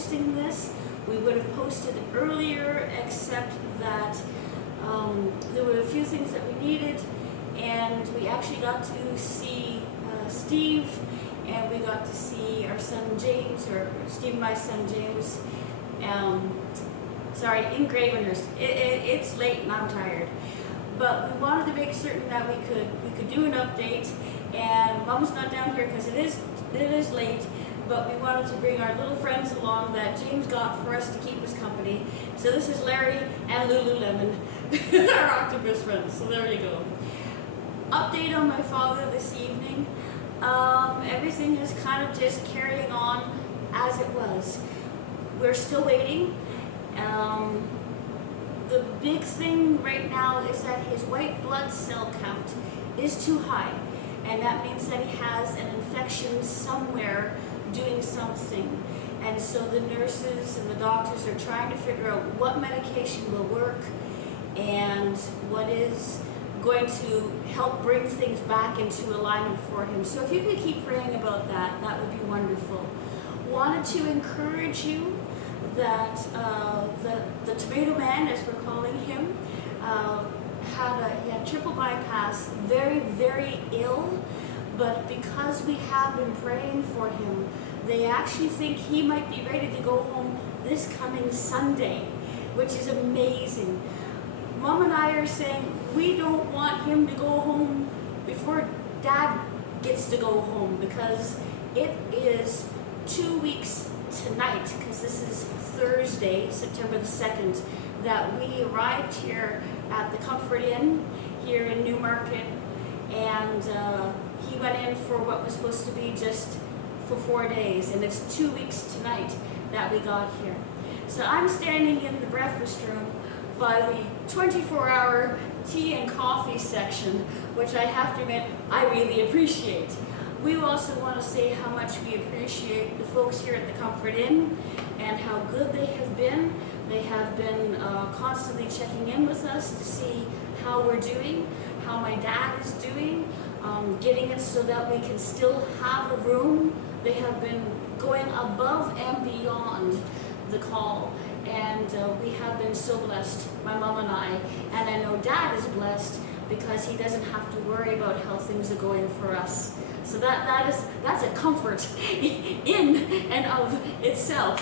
posting this. We would have posted it earlier, except that there were a few things that we needed, and we actually got to see Steve, and we got to see our son James, or Steve and my son James, in Gravenhurst. It's late and I'm tired, but we wanted to make certain that we could do an update. And Mom's not down here because it is late, but we wanted to bring our little friends along that James got for us to keep us company. So this is Larry and Lululemon, our octopus friends. So there you go. Update on my father this evening. Everything is kind of just carrying on as it was. We're still waiting. The big thing right now is that his white blood cell count is too high, and that means that he has an infection somewhere doing something. And so the nurses and the doctors are trying to figure out what medication will work and what is going to help bring things back into alignment for him. So if you could keep praying about that, that would be wonderful. Wanted to encourage you that the tomato man, as we're calling him, he had triple bypass, very, very ill, but because we have been praying for him, they actually think he might be ready to go home this coming Sunday, which is amazing. Mom and I are saying we don't want him to go home before Dad gets to go home, because it is 2 weeks tonight, because this is Thursday, September the 2nd, that we arrived here at the Comfort Inn here in Newmarket, and he went in for what was supposed to be just for 4 days, and it's 2 weeks tonight that we got here. So I'm standing in the breakfast room by the 24-hour tea and coffee section, which I have to admit I really appreciate. We also want to say how much we appreciate the folks here at the Comfort Inn and how good they have been. They have been constantly checking in with us to see how we're doing, how my dad is doing, getting it so that we can still have a room. They have been going above and beyond the call, and we have been so blessed, my mom and I know Dad is blessed because he doesn't have to worry about how things are going for us. So that's a comfort in and of itself.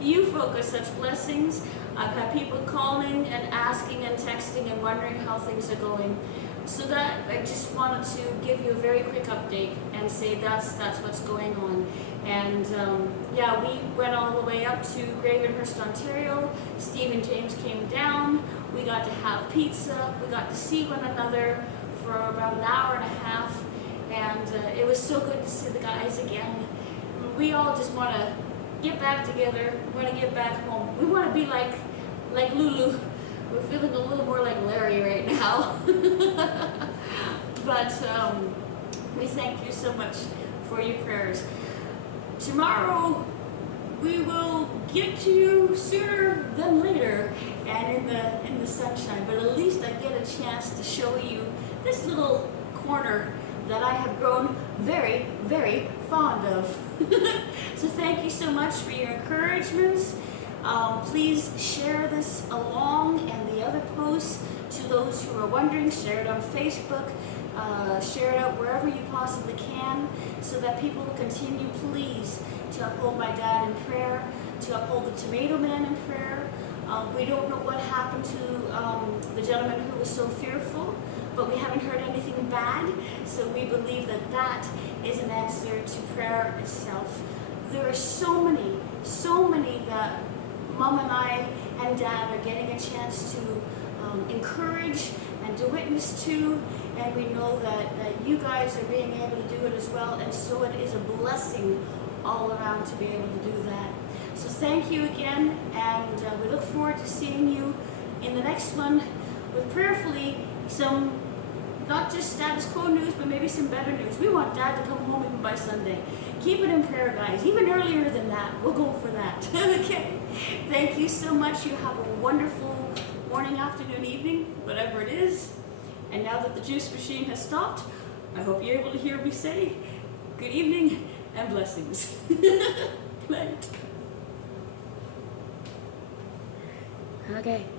You folk are such blessings. I've had people calling and asking and texting and wondering how things are going. So that I just wanted to give you a very quick update and say that's what's going on. And yeah, we went all the way up to Gravenhurst, Ontario. Steve and James came down. We got to have pizza. We got to see one another for about an hour and a half. And it was so good to see the guys again. We all just want to get back together. We want to get back home. We want to be like Lulu. We're feeling a little more like Larry right now. But we thank you so much for your prayers. Tomorrow we will get to you sooner than later and in the sunshine, but at least I get a chance to show you this little corner that I have grown very, very fond of. So thank you so much for your encouragements. Please share this along and the other posts to those who are wondering. Share it on Facebook. Share it out wherever you possibly can so that people will continue, please, to uphold my dad in prayer, to uphold the Tomato Man in prayer. We don't know what happened to the gentleman who was so fearful, but we haven't heard anything bad, so we believe that that is an answer to prayer itself. There are so many that Mom and I and Dad are getting a chance to encourage and to witness to, and we know that you guys are being able to do it as well, and so it is a blessing all around to be able to do that. So thank you again, and we look forward to seeing you in the next one with prayerfully some not just status quo news, but maybe some better news. We want Dad to come home even by Sunday. Keep it in prayer, guys. Even earlier than that. We'll go for that. Okay. Thank you so much. You have a wonderful morning, afternoon, evening, whatever it is. And now that the juice machine has stopped, I hope you're able to hear me say good evening and blessings. Good night. Okay.